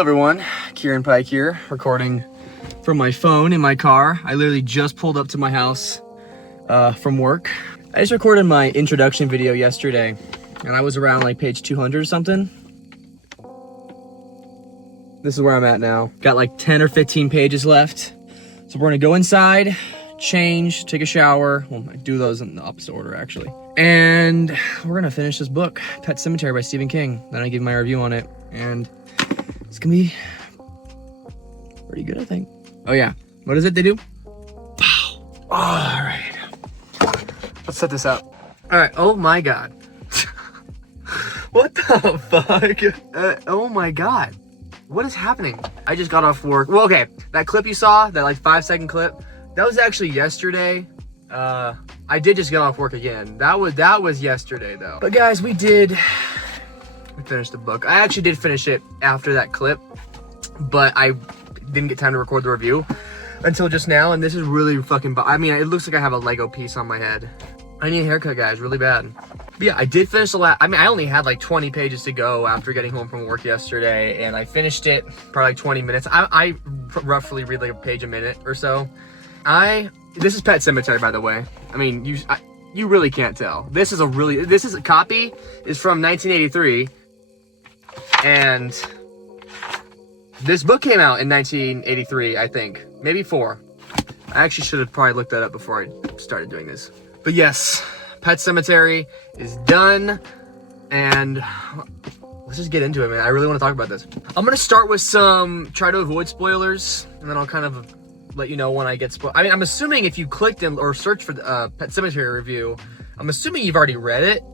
Hello everyone, Kieran Pike here, recording from my phone in my car. I literally just pulled up to my house from work. I just recorded my introduction video yesterday, and I was around like page 200 or something. This is where I'm at now. Got like 10 or 15 pages left. So we're gonna go inside, change, take a shower. Well, I do those in the opposite order actually. And we're gonna finish this book, Pet Semetary by Stephen King. Then I give my review on it, and it's gonna be pretty good, I think. Oh yeah, what is it they do? Wow. Oh, all right. Let's set this up. All right, oh my God. What the fuck? Oh my God. What is happening? I just got off work. Well, okay, that clip you saw, that like 5-second clip, that was actually yesterday. I did just get off work again. That was yesterday though. But guys, we finished the book. I actually did finish it after that clip, but I didn't get time to record the review until just now, and this is really fucking, I mean, it looks like I have a Lego piece on my head. I need a haircut, guys, really bad. But yeah, I did finish I mean, I only had like 20 pages to go after getting home from work yesterday, and I finished it probably like 20 minutes. I roughly read like a page a minute or so. This is Pet Semetary, by the way. I mean, you really can't tell. This is a copy is from 1983, and this book came out in 1983, I think, maybe 4. I actually should have probably looked that up before I started doing this. But yes, Pet Semetary is done, and let's just get into it, man. I really want to talk about this. I'm gonna start with try to avoid spoilers, and then I'll kind of let you know when I get spoiled. I mean, I'm assuming if you clicked in or searched for the Pet Semetary review, I'm assuming you've already read it.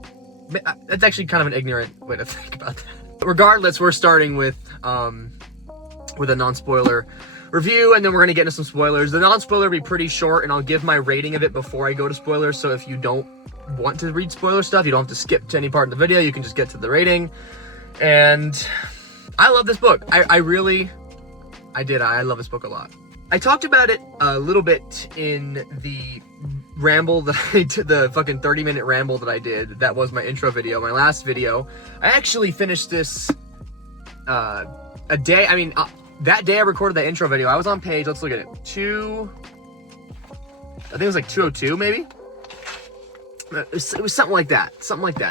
That's actually kind of an ignorant way to think about that. Regardless, we're starting with a non-spoiler review, and then we're gonna get into some spoilers. The non-spoiler will be pretty short, and I'll give my rating of it before I go to spoilers. So if you don't want to read spoiler stuff, you don't have to skip to any part of the video. You can just get to the rating. And I love this book. I love this book a lot. I talked about it a little bit in the ramble that I did, the fucking 30-minute ramble that I did. That was my intro video, my last video. I actually finished this a day, that day I recorded that intro video, I was on page, let's look at it, I think it was like 202 maybe? It was something like that,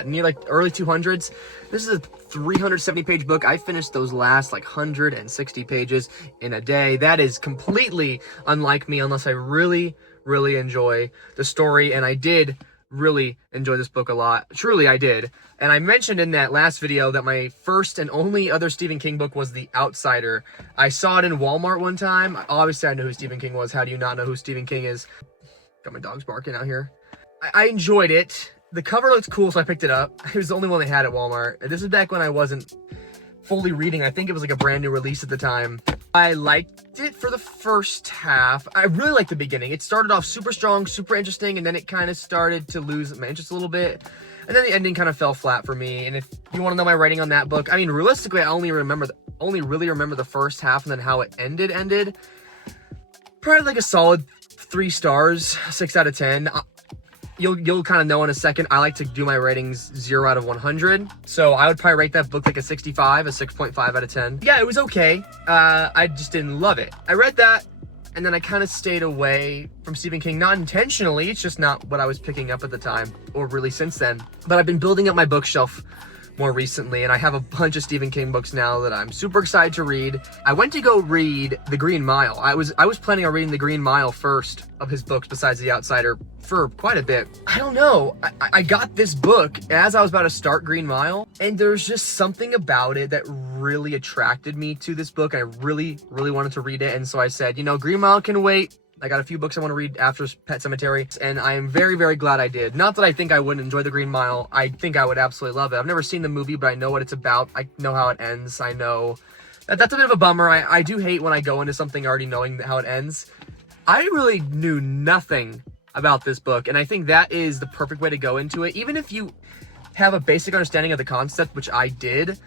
near like early 200s. This is a 370 page book. I finished those last like 160 pages in a day. That is completely unlike me, unless I really, really enjoy the story, and I did really enjoy this book a lot. Truly, I did. And I mentioned in that last video that my first and only other Stephen King book was The Outsider. I saw it in Walmart one time. Obviously, I knew who Stephen King was. How do you not know who Stephen King is? Got my dogs barking out here. I enjoyed it. The cover looks cool, so I picked it up. It was the only one they had at Walmart. This is back when I wasn't fully reading. I think it was like a brand new release at the time. I liked it for the first half. I really liked the beginning. It started off super strong, super interesting, and then it kind of started to lose my interest a little bit. And then the ending kind of fell flat for me. And if you want to know my rating on that book, I mean, realistically, I only really remember the first half, and then how it ended. Probably like a solid 3 stars, 6 out of 10. You'll kind of know in a second. I like to do my ratings 0 out of 100. So I would probably rate that book like a 65, a 6.5 out of 10. Yeah, it was okay. I just didn't love it. I read that, and then I kind of stayed away from Stephen King, not intentionally. It's just not what I was picking up at the time, or really since then. But I've been building up my bookshelf more recently, and I have a bunch of Stephen King books now that I'm super excited to read. I went to go read The Green Mile. I was planning on reading The Green Mile first of his books besides The Outsider for quite a bit. I don't know. I got this book as I was about to start Green Mile, and there's just something about it that really attracted me to this book. I really, really wanted to read it, and so I said, Green Mile can wait. I got a few books I want to read after Pet Semetary, and I am very, very glad I did. Not that I think I wouldn't enjoy The Green Mile. I think I would absolutely love it. I've never seen the movie, but I know what it's about. I know how it ends. I know that's a bit of a bummer. I do hate when I go into something already knowing how it ends. I really knew nothing about this book, and I think that is the perfect way to go into it. Even if you have a basic understanding of the concept, which I did,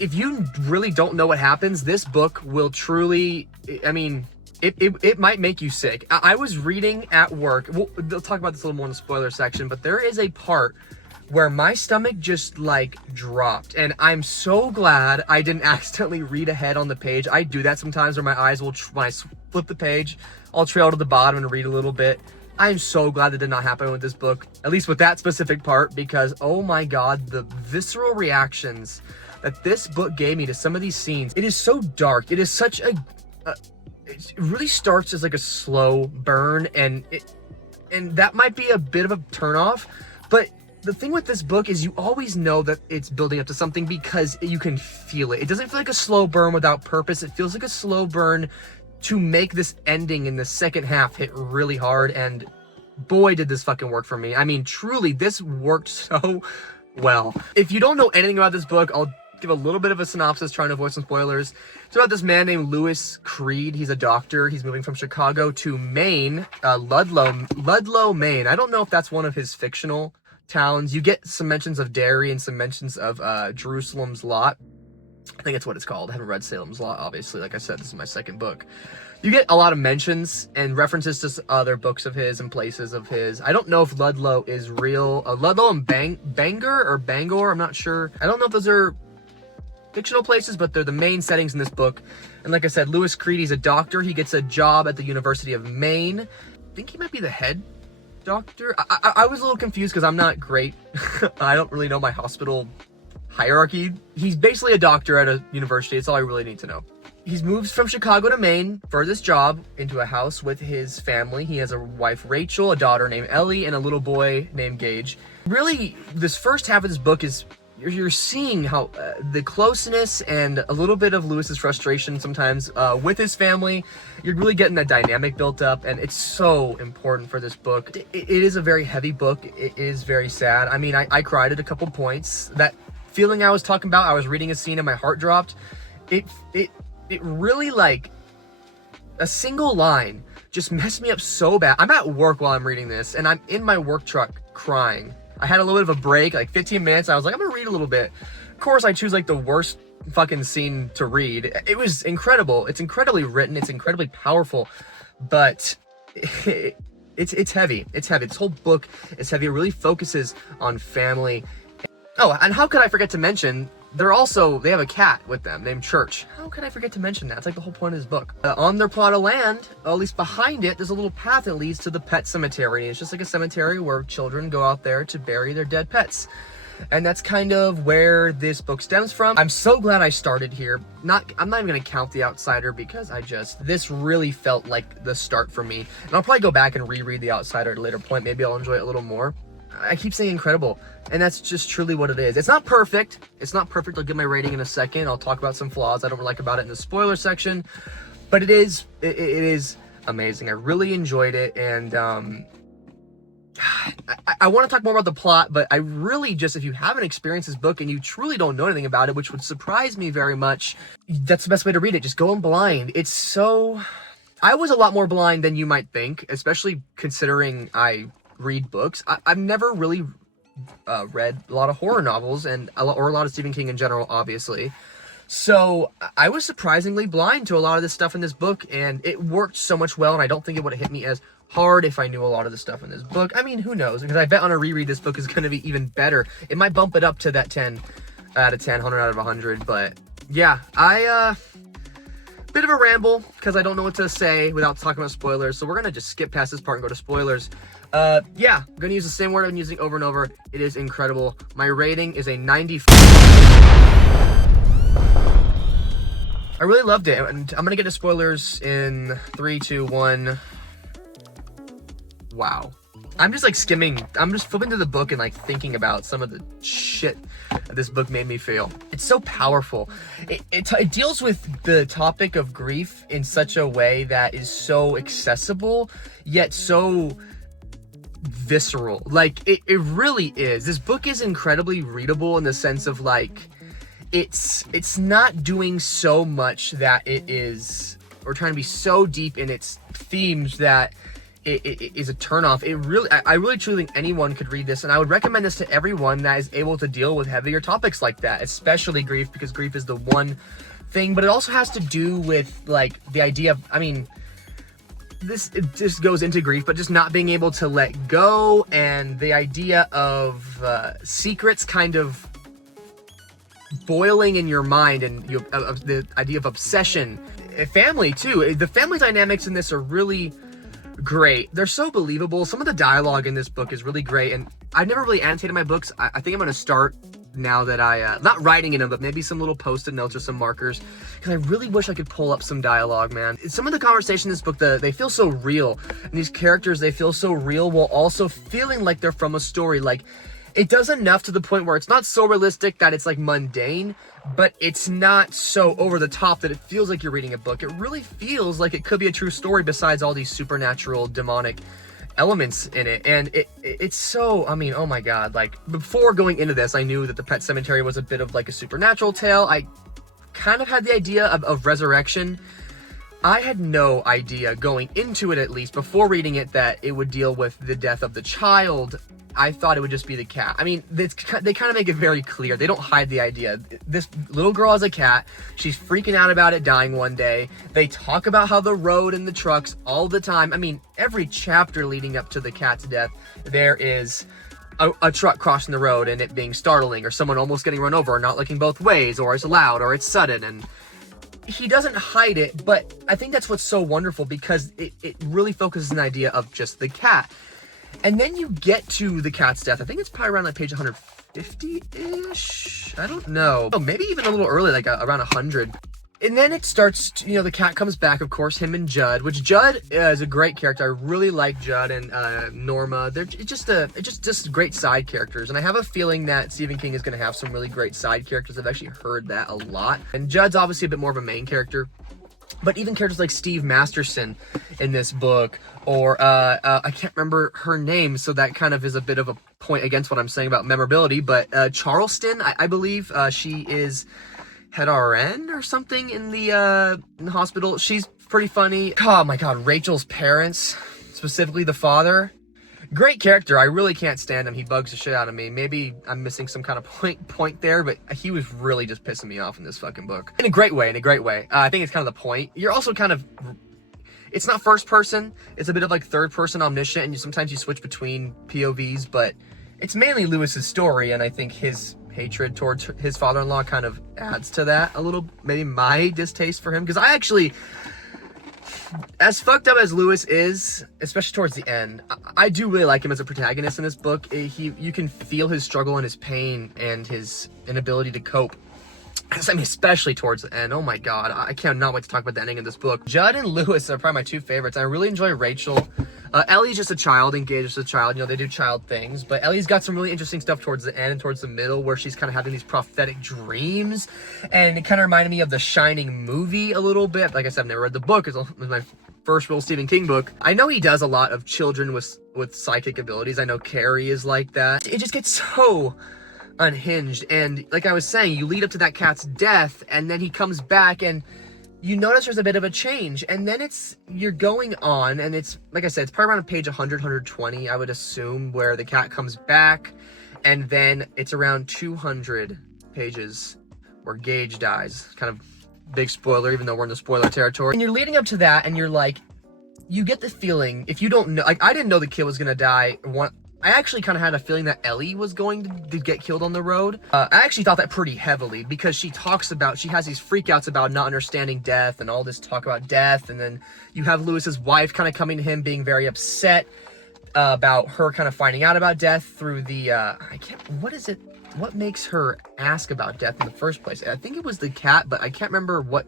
if you really don't know what happens, this book will truly, it might make you sick. I was reading at work. They'll talk about this a little more in the spoiler section, but there is a part where my stomach just like dropped. And I'm so glad I didn't accidentally read ahead on the page. I do that sometimes where my eyes will, when I flip the page, I'll trail to the bottom and read a little bit. I'm so glad that did not happen with this book, at least with that specific part, because oh my God, the visceral reactions that this book gave me to some of these scenes. It is so dark. It is such a it really starts as like a slow burn, and that might be a bit of a turnoff, but the thing with this book is you always know that it's building up to something because you can feel it. It doesn't feel like a slow burn without purpose. It feels like a slow burn to make this ending in the second half hit really hard, and boy, did this fucking work for me. I mean, truly, this worked so well. If you don't know anything about this book, I'll give a little bit of a synopsis, trying to avoid some spoilers. It's about this man named Lewis Creed. He's a doctor. He's moving from Chicago to Maine, Ludlow, Maine. I don't know if that's one of his fictional towns. You get some mentions of Derry and some mentions of Jerusalem's Lot. I think it's what it's called. I haven't read Salem's Lot, obviously. Like I said, this is my second book. You get a lot of mentions and references to other books of his and places of his. I don't know if Ludlow is real. Ludlow and Bangor, I'm not sure. I don't know if those are fictional places, but they're the main settings in this book. And like I said, Lewis Creed, he's a doctor. He gets a job at the University of Maine. I think he might be the head doctor. I was a little confused because I'm not great. I don't really know my hospital hierarchy. He's basically a doctor at a university. That's all I really need to know. He moves from Chicago to Maine for this job into a house with his family. He has a wife, Rachel, a daughter named Ellie, and a little boy named Gage. Really, this first half of this book is you're seeing how the closeness and a little bit of Lewis's frustration sometimes with his family. You're really getting that dynamic built up, and it's so important for this book. It is a very heavy book. It is very sad. I mean, I cried at a couple points. That feeling I was talking about, I was reading a scene and my heart dropped. It really, like, a single line just messed me up so bad. I'm at work while I'm reading this, and I'm in my work truck crying. I had a little bit of a break, like 15 minutes. I was like, I'm gonna read a little bit. Of course, I choose like the worst fucking scene to read. It was incredible. It's incredibly written. It's incredibly powerful, but it's heavy. It's heavy. This whole book is heavy. It really focuses on family. Oh, and how could I forget to mention, they have a cat with them named Church. How could I forget to mention that? It's like the whole point of this book. On their plot of land, or at least behind it, there's a little path that leads to the pet cemetery. It's just like a cemetery where children go out there to bury their dead pets. And that's kind of where this book stems from. I'm so glad I started here. I'm not even gonna count The Outsider because this really felt like the start for me. And I'll probably go back and reread The Outsider at a later point. Maybe I'll enjoy it a little more. I keep saying incredible, and that's just truly what it is. It's not perfect. I'll give my rating in a second. I'll talk about some flaws I don't like about it in the spoiler section, but it is amazing. I really enjoyed it, and I want to talk more about the plot, but I really just, if you haven't experienced this book and you truly don't know anything about it, which would surprise me very much, that's the best way to read it. Just go in blind. I was a lot more blind than you might think, especially considering I read books. I've never really read a lot of horror novels or a lot of Stephen King in general, obviously. So I was surprisingly blind to a lot of this stuff in this book, and it worked so much well, and I don't think it would have hit me as hard if I knew a lot of the stuff in this book. I mean, who knows? Because I bet on a reread, this book is going to be even better. It might bump it up to that 10 out of 10, 100 out of 100, but yeah, bit of a ramble because I don't know what to say without talking about spoilers, so we're going to just skip past this part and go to spoilers. Yeah, I'm gonna use the same word I've been using over and over. It is incredible. My rating is a 94. I really loved it, and I'm gonna get to spoilers in 3, 2, 1. Wow. I'm just like skimming. I'm just flipping through the book and like thinking about some of the shit that this book made me feel. It's so powerful. It deals with the topic of grief in such a way that is so accessible, yet so visceral. Like it really is. This book is incredibly readable in the sense of like it's not doing so much that it is, or trying to be so deep in its themes that it is a turnoff. I really truly think anyone could read this, and I would recommend this to everyone that is able to deal with heavier topics like that, especially grief, because grief is the one thing, but it also has to do with like the idea of, I mean, it just goes into grief, but just not being able to let go, and the idea of secrets kind of boiling in your mind, and the idea of obsession. Family too. The family dynamics in this are really great. They're so believable. Some of the dialogue in this book is really great, and I've never really annotated my books. I think I'm going to start now that not writing in them, but maybe some little post-it notes or some markers, because I really wish I could pull up some dialogue, man. Some of the conversation in this book, they feel so real, and these characters, they feel so real while also feeling like they're from a story. Like, it does enough to the point where it's not so realistic that it's like mundane, but it's not so over the top that it feels like you're reading a book. It really feels like it could be a true story besides all these supernatural, demonic elements in it. And it's so, I mean, oh my god, like, before going into this, I knew that the Pet Semetary was a bit of like a supernatural tale. I kind of had the idea of resurrection. I had no idea going into it, at least before reading it, that it would deal with the death of the child. I thought it would just be the cat. I mean, they kind of make it very clear. They don't hide the idea. This little girl has a cat. She's freaking out about it dying one day. They talk about how the road and the trucks all the time. I mean, every chapter leading up to the cat's death, there is a truck crossing the road and it being startling, or someone almost getting run over, or not looking both ways, or it's loud, or it's sudden. And he doesn't hide it, but I think that's what's so wonderful, because it really focuses on the idea of just the cat. And then you get to the cat's death. I think it's probably around like page 150-ish. I don't know. Oh, maybe even a little early, like around 100. And then it starts, the cat comes back, of course, him and Judd, which Judd is a great character. I really like Judd and Norma. They're just great side characters. And I have a feeling that Stephen King is going to have some really great side characters. I've actually heard that a lot. And Judd's obviously a bit more of a main character. But even characters like Steve Masterson in this book, or I can't remember her name, so that kind of is a bit of a point against what I'm saying about memorability, but Charleston, I believe, she is head RN or something in the hospital. She's pretty funny. Oh my god, Rachel's parents, specifically the father. Great character. I really can't stand him. He bugs the shit out of me. Maybe I'm missing some kind of point there, but he was really just pissing me off in this fucking book. In a great way, I think it's kind of the point. You're also kind of... It's not first person. It's a bit of like third person omniscient, and sometimes you switch between POVs, but it's mainly Lewis's story, and I think his hatred towards his father-in-law kind of adds to that a little. Maybe my distaste for him, because I actually... As fucked up as Lewis is, especially towards the end, I do really like him as a protagonist in this book. You can feel his struggle and his pain and his inability to cope. I mean, especially towards the end. Oh my god, I cannot wait to talk about the ending of this book. Judd and Lewis are probably my two favorites. I really enjoy Rachel. Ellie's just a child, engaged as a child. They do child things. But Ellie's got some really interesting stuff towards the end and towards the middle, where she's kind of having these prophetic dreams. And it kind of reminded me of the Shining movie a little bit. Like I said, I've never read the book. It was my first real Stephen King book. I know he does a lot of children with psychic abilities. I know Carrie is like that. It just gets so unhinged. And like I was saying, you lead up to that cat's death, and then he comes back, and you notice there's a bit of a change, and then you're going on, and it's, like I said, it's probably around page 100, 120, I would assume, where the cat comes back, and then it's around 200 pages where Gage dies. Kind of big spoiler, even though we're in the spoiler territory. And you're leading up to that, and you're like, you get the feeling, if you don't know, like, I didn't know the kid was gonna die. I actually kind of had a feeling that Ellie was going to get killed on the road. I actually thought that pretty heavily, because she has these freakouts about not understanding death and all this talk about death. And then you have Lewis's wife kind of coming to him being very upset about her kind of finding out about death through the, what makes her ask about death in the first place? I think it was the cat, but I can't remember what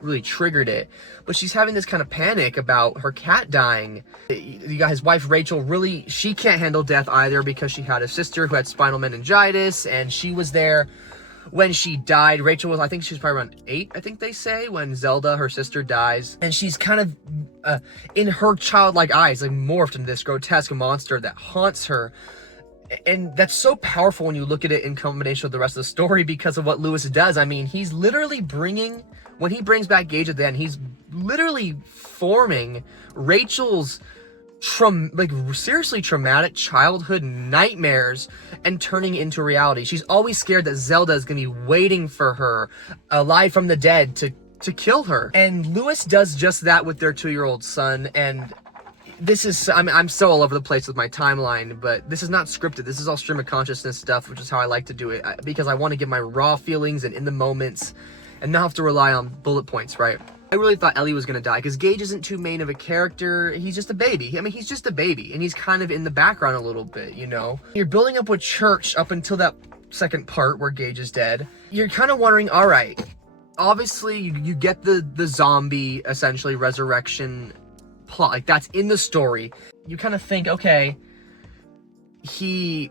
really triggered it. But she's having this kind of panic about her cat dying. You got his wife Rachel, really, she can't handle death either, because she had a sister who had spinal meningitis, and she was there when she died. Rachel was, I think she was probably around 8, I think they say, when Zelda, her sister, dies. And she's kind of, in her childlike eyes, like morphed into this grotesque monster that haunts her. And that's so powerful when you look at it in combination with the rest of the story, because of what Lewis does. I mean, he's literally when he brings back Gage at the end, he's literally forming Rachel's seriously traumatic childhood nightmares and turning it into reality. She's always scared that Zelda is going to be waiting for her alive from the dead to to kill her. And Lewis does just that with their 2-year-old son. And this is, I mean, I'm so all over the place with my timeline, but this is not scripted. This is all stream of consciousness stuff, which is how I like to do it, because I want to give my raw feelings and in the moments and not have to rely on bullet points, right? I really thought Ellie was going to die, because Gage isn't too main of a character. He's just a baby. I mean, he's just a baby, and he's kind of in the background a little bit, you know? You're building up with Church up until that second part where Gage is dead. You're kind of wondering, all right, obviously you get the zombie, essentially, resurrection plot, like that's in the story. You kind of think, okay, the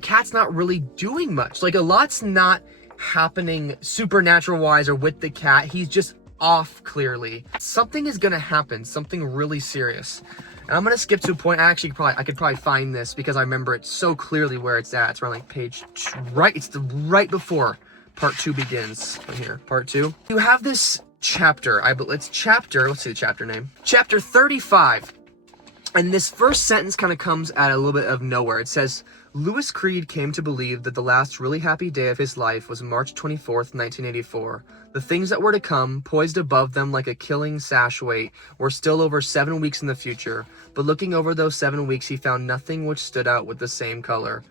cat's not really doing much. Like, a lot's not happening supernatural wise or with the cat. He's just off, clearly. Something is gonna happen, something really serious. And I'm gonna skip to a point. I could probably find this because I remember it so clearly where it's at. It's around like page it's right before part 2 begins. Right here, part 2. You have this chapter, let's see the chapter name. Chapter 35. And this first sentence kind of comes at a little bit of nowhere. It says, Lewis Creed came to believe that the last really happy day of his life was March 24th, 1984. The things that were to come, poised above them like a killing sash weight, were still over 7 weeks in the future. But looking over those 7 weeks, he found nothing which stood out with the same color.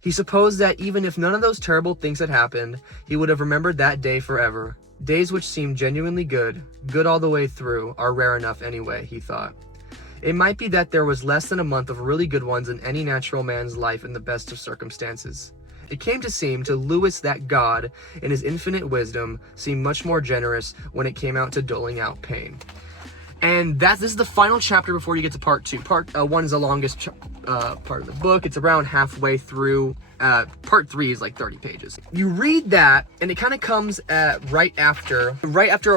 He supposed that even if none of those terrible things had happened, he would have remembered that day forever. Days which seem genuinely good all the way through, are rare enough anyway, he thought. It might be that there was less than a month of really good ones in any natural man's life in the best of circumstances. It came to seem to Lewis that God, in his infinite wisdom, seemed much more generous when it came out to doling out pain. And this is the final chapter before you get to part 2. Part 1 is the longest part of the book. It's around halfway through. Part 3 is like 30 pages. You read that, and it kind of comes right after a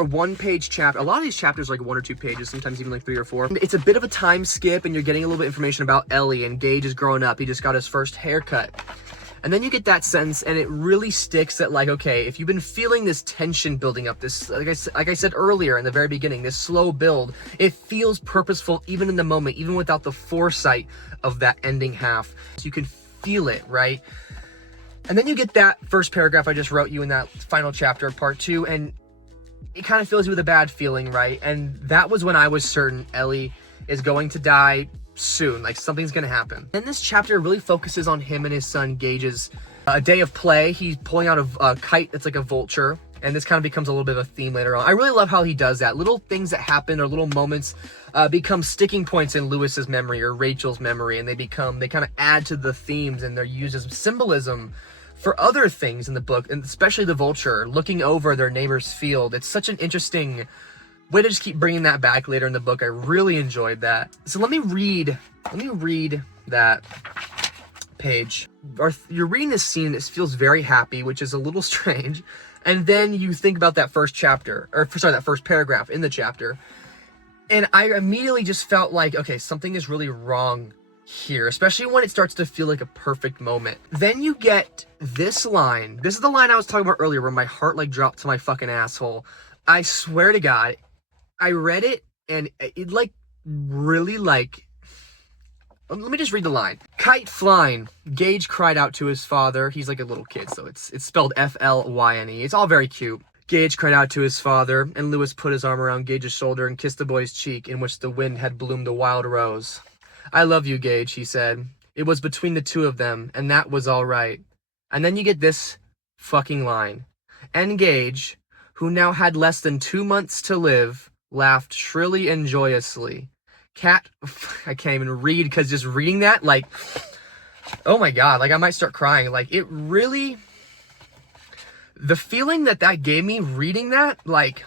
1-page chapter. A lot of these chapters are like 1 or 2 pages, sometimes even like 3 or 4. And it's a bit of a time skip, and you're getting a little bit of information about Ellie, and Gage is growing up. He just got his first haircut. And then you get that sentence, and it really sticks that, like, okay, if you've been feeling this tension building up, this, like I said earlier in the very beginning, this slow build, it feels purposeful even in the moment, even without the foresight of that ending half. So you can feel it, right? And then you get that first paragraph I just wrote you in that final chapter of part 2, and it kind of fills you with a bad feeling, right? And that was when I was certain Ellie is going to die soon, like something's gonna happen. And this chapter really focuses on him and his son Gage's day of play. He's pulling out a kite that's like a vulture, and this kind of becomes a little bit of a theme later on. I really love how he does that. Little things that happen or little moments become sticking points in Lewis's memory or Rachel's memory, and they kind of add to the themes, and they're used as symbolism for other things in the book, and especially the vulture looking over their neighbor's field. It's such an interesting way to just keep bringing that back later in the book. I really enjoyed that. So let me read that page. You're reading this scene, and it feels very happy, which is a little strange. And then you think about that first that first paragraph in the chapter. And I immediately just felt like, okay, something is really wrong here, especially when it starts to feel like a perfect moment. Then you get this line. This is the line I was talking about earlier where my heart like dropped to my fucking asshole. I swear to God, I read it and it like really like, let me just read the line. Kite flying, Gage cried out to his father. He's like a little kid, so it's spelled F-L-Y-N-E. It's all very cute. Gage cried out to his father, and Lewis put his arm around Gage's shoulder and kissed the boy's cheek, in which the wind had bloomed a wild rose. I love you, Gage, he said. It was between the two of them, and that was all right. And then you get this fucking line. And Gage, who now had less than 2 months to live, laughed shrilly and joyously. I can't even read, because just reading that, like, oh my God, like I might start crying. Like, it really, the feeling that gave me reading that, like,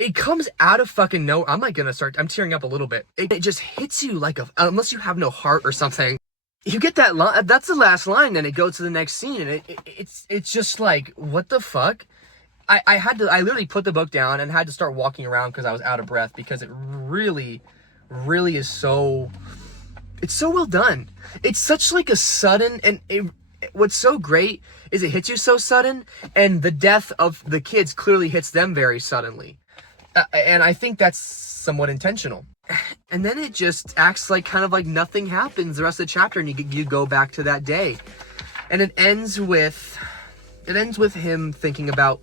it comes out of fucking nowhere. I'm tearing up a little bit. It just hits you like unless you have no heart or something. You get that line, that's the last line, then it goes to the next scene, and it's just like, what the fuck? I literally put the book down and had to start walking around because I was out of breath, because it really, really is it's so well done. It's such like a sudden, and what's so great is it hits you so sudden, and the death of the kids clearly hits them very suddenly. And I think that's somewhat intentional. And then it just acts like kind of like nothing happens the rest of the chapter, and you go back to that day. And it ends with him thinking about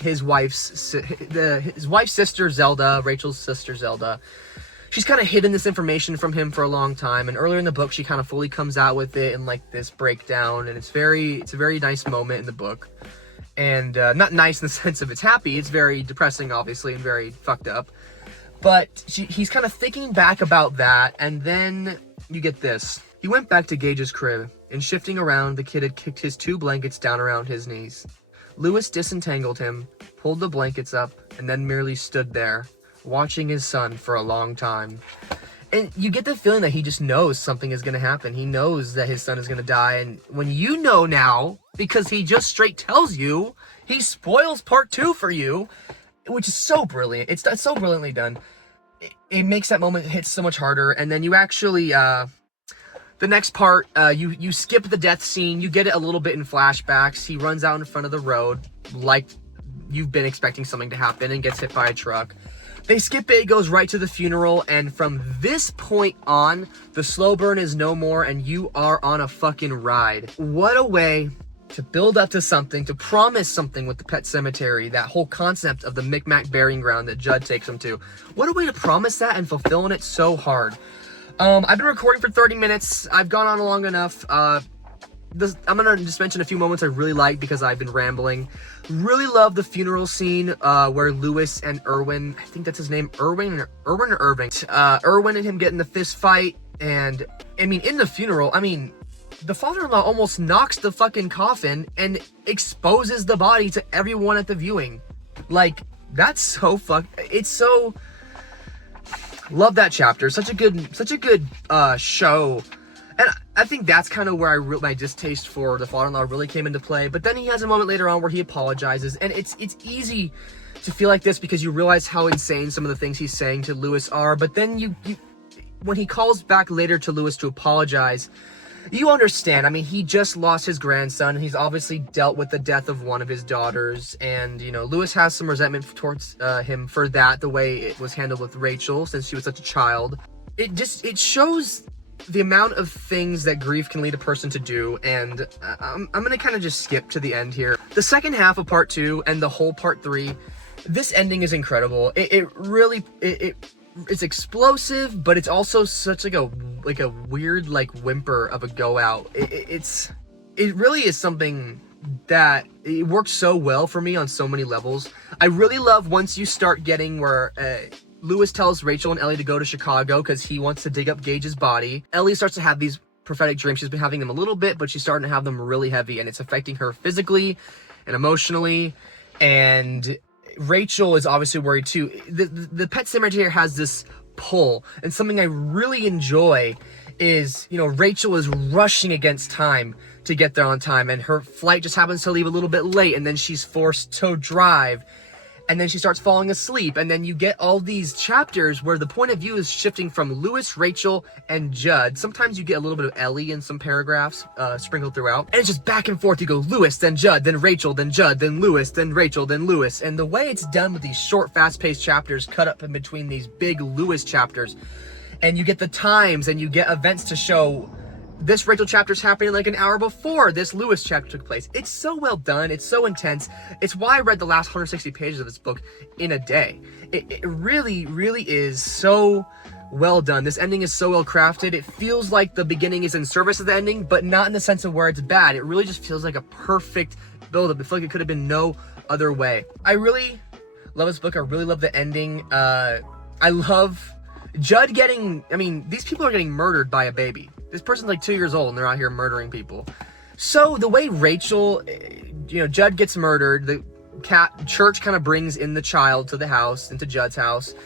his wife's sister Zelda, Rachel's sister Zelda. She's kind of hidden this information from him for a long time, and earlier in the book she kind of fully comes out with it in like this breakdown, and it's a very nice moment in the book. And not nice in the sense of it's happy, it's very depressing obviously and very fucked up. But he's kind of thinking back about that, and then you get this. He went back to Gage's crib, and shifting around, the kid had kicked his 2 blankets down around his knees. Lewis disentangled him, pulled the blankets up, and then merely stood there, watching his son for a long time. And you get the feeling that he just knows something is going to happen. He knows that his son is going to die, and when you know now, because he just straight tells you, he spoils part 2 for you, which is so brilliant. It's so brilliantly done. It makes that moment hit so much harder, and then you actually, the next part, you skip the death scene, you get it a little bit in flashbacks. He runs out in front of the road, like you've been expecting something to happen, and gets hit by a truck. They skip it, it goes right to the funeral, and from this point on, the slow burn is no more, and you are on a fucking ride. What a way to build up to something, to promise something with the Pet Semetary, that whole concept of the Micmac burying ground that Judd takes him to. What a way to promise that and fulfilling it so hard. I've been recording for 30 minutes. I've gone on long enough. I'm gonna just mention a few moments I really like because I've been rambling. Really love the funeral scene where Lewis and Irwin, I think that's his name, Irwin or Irving. Irwin and him get in the fist fight, and I mean, in the funeral, I mean, the father-in-law almost knocks the fucking coffin and exposes the body to everyone at the viewing. Like, that's so it's so... Love that chapter. Such a good show. And I think that's kind of where my distaste for the father-in-law really came into play. But then he has a moment later on where he apologizes, and it's easy to feel like this because you realize how insane some of the things he's saying to Lewis are. But then you when he calls back later to Lewis to apologize, you understand. I mean, he just lost his grandson. He's obviously dealt with the death of one of his daughters. And, you know, Lewis has some resentment towards him for that, the way it was handled with Rachel, since she was such a child. It shows the amount of things that grief can lead a person to do. And I'm going to kind of just skip to the end here. The second half of part 2 and the whole part 3, this ending is incredible. It's explosive, but it's also such like a weird like whimper of a go out. It really is something that it works so well for me on so many levels. I really love once you start getting where Lewis tells Rachel and Ellie to go to Chicago because he wants to dig up Gage's body. Ellie starts to have these prophetic dreams. She's been having them a little bit, but she's starting to have them really heavy, and it's affecting her physically and emotionally. And Rachel is obviously worried too. The Pet Semetary has this pull, and something I really enjoy is, you know, Rachel is rushing against time to get there on time, and her flight just happens to leave a little bit late, and then she's forced to drive, and then she starts falling asleep, and then you get all these chapters where the point of view is shifting from Lewis, Rachel, and Judd. Sometimes you get a little bit of Ellie in some paragraphs sprinkled throughout, and it's just back and forth. You go Lewis, then Judd, then Rachel, then Judd, then Lewis, then Rachel, then Lewis. And the way it's done with these short, fast-paced chapters cut up in between these big Lewis chapters, and you get the times, and you get events to show this Rachel chapter is happening like an hour before this Lewis chapter took place. It's so well done. It's so intense. It's why I read the last 160 pages of this book in a day. It really, really is so well done. This ending is so well crafted. It feels like the beginning is in service of the ending, but not in the sense of where it's bad. It really just feels like a perfect build-up. I feel like it could have been no other way. I really love this book. I really love the ending. I love Judd getting... I mean, these people are getting murdered by a baby. This person's like 2 years old and they're out here murdering people. So the way Rachel, you know, Judd gets murdered, the church kind of brings in the child to the house, into Judd's house.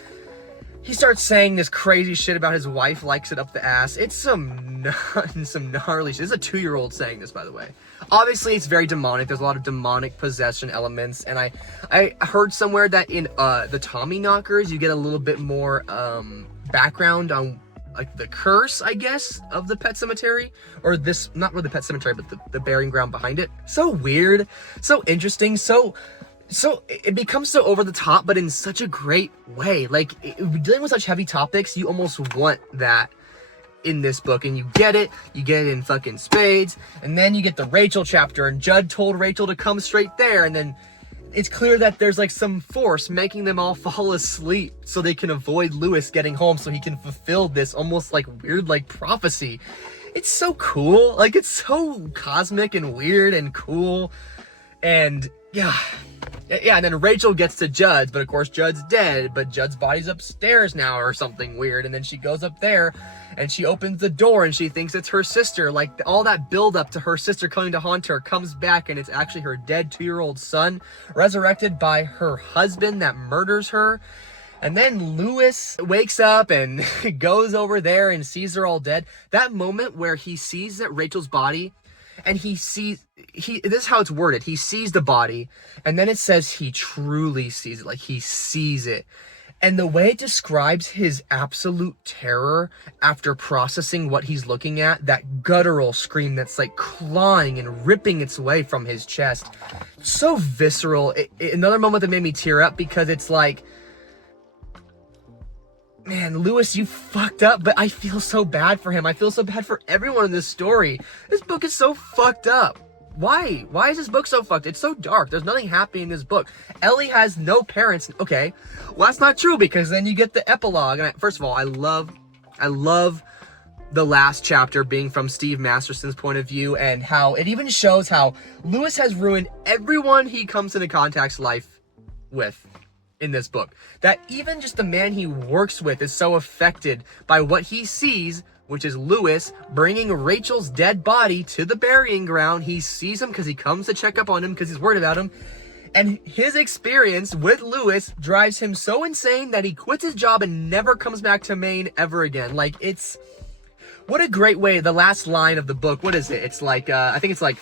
He starts saying this crazy shit about his wife likes it up the ass. It's some gnarly shit. This is a 2-year-old saying this, by the way. Obviously, it's very demonic. There's a lot of demonic possession elements. And I heard somewhere that in the Tommyknockers, you get a little bit more background on like the curse, I guess, of the Pet Semetary, or this, not really the Pet Semetary, but the burying ground behind it. So weird, so interesting, so it becomes so over the top, but in such a great way. Like, dealing with such heavy topics, you almost want that in this book, and you get it in fucking spades. And then you get the Rachel chapter, and Judd told Rachel to come straight there, and then it's clear that there's like some force making them all fall asleep so they can avoid Lewis getting home so he can fulfill this almost like weird like prophecy. It's so cool. Like, it's so cosmic and weird and cool. And yeah, and then Rachel gets to Judd's, but of course Judd's dead, but Judd's body's upstairs now or something weird. And then she goes up there and she opens the door and she thinks it's her sister. Like, all that build up to her sister coming to haunt her comes back, and it's actually her dead 2-year-old son resurrected by her husband that murders her. And then Lewis wakes up and goes over there and sees her all dead. That moment where he sees that Rachel's body, and this is how it's worded. He sees the body, and then it says he truly sees it, like he sees it. And the way it describes his absolute terror after processing what he's looking at, that guttural scream that's like clawing and ripping its way from his chest. So visceral. Another moment that made me tear up, because it's like, man, Lewis, you fucked up, but I feel so bad for him. I feel so bad for everyone in this story. This book is so fucked up. Why? Why is this book so fucked? It's so dark. There's nothing happy in this book. Ellie has no parents. Okay, well, that's not true, because then you get the epilogue. And first of all, I love the last chapter being from Steve Masterson's point of view, and how it even shows how Lewis has ruined everyone he comes into contact's life with in this book. That even just the man he works with is so affected by what he sees, which is Lewis bringing Rachel's dead body to the burying ground. He sees him because he comes to check up on him because he's worried about him. And his experience with Lewis drives him so insane that he quits his job and never comes back to Maine ever again. Like, it's... what a great way. The last line of the book, what is it? It's like, I think it's like,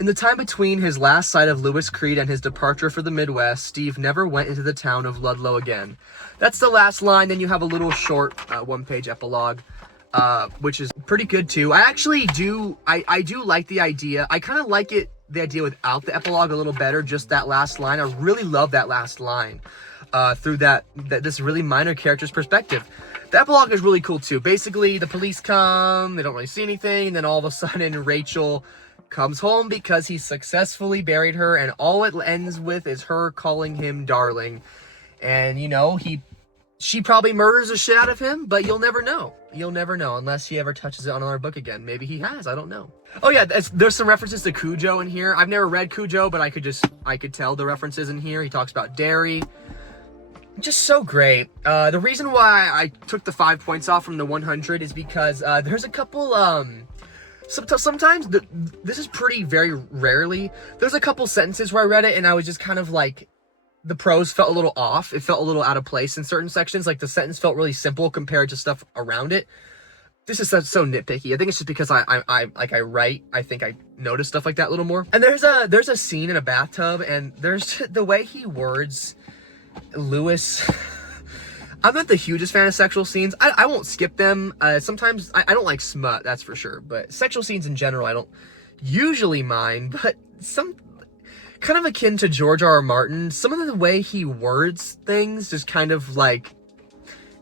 in the time between his last sight of Lewis Creed and his departure for the Midwest, Steve never went into the town of Ludlow again. That's the last line. Then you have a little short one-page epilogue, which is pretty good too. I actually do, I do like the idea. I kind of like the idea without the epilogue a little better, just that last line. I really love that last line through this really minor character's perspective. The epilogue is really cool too. Basically, the police come, they don't really see anything, and then all of a sudden Rachel comes home because he successfully buried her, and all it ends with is her calling him darling. And you know, she probably murders the shit out of him, but you'll never know. You'll never know unless he ever touches it on another book again. Maybe he has, I don't know. Oh yeah, there's some references to Cujo in here. I've never read Cujo, but I could tell the references in here. He talks about dairy. Just so great. The reason why I took the 5 points off from the 100 is because there's a couple sometimes this is very rarely. There's a couple sentences where I read it and I was just kind of like, the prose felt a little off. It felt a little out of place in certain sections. Like, the sentence felt really simple compared to stuff around it. This is so nitpicky. I think it's just because I write. I think I notice stuff like that a little more. And there's a scene in a bathtub, and there's the way he words Lewis. I'm not the hugest fan of sexual scenes. I won't skip them. Sometimes I don't like smut, that's for sure. But sexual scenes in general, I don't usually mind. But some kind of akin to George R.R. Martin, some of the way he words things just kind of like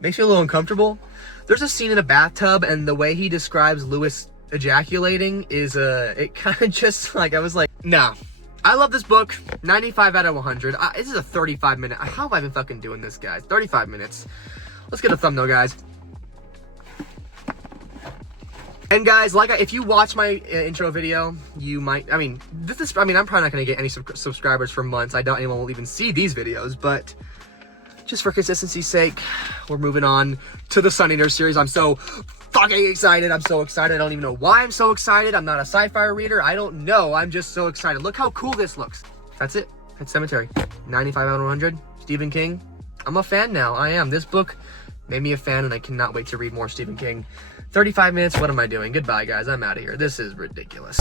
makes me a little uncomfortable. There's a scene in a bathtub, and the way he describes Lewis ejaculating is it kind of just like, I was like, nah. I love this book. 95 out of 100. This is a 35-minute. How have I been fucking doing this, guys? 35 minutes. Let's get a thumbnail, guys. And guys, if you watch my intro video, you might. I'm probably not gonna get any subscribers for months. I doubt anyone will even see these videos, but just for consistency's sake, we're moving on to the Sunny Nurse series. I'm so fucking excited. I'm so excited. I don't even know why I'm so excited. I'm not a sci-fi reader. I don't know. I'm just so excited. Look how cool this looks. That's it. It's Semetary. 95 out of 100. Stephen King. I'm a fan now. I am. This book made me a fan, and I cannot wait to read more Stephen King. 35 minutes. What am I doing? Goodbye, guys. I'm out of here. This is ridiculous.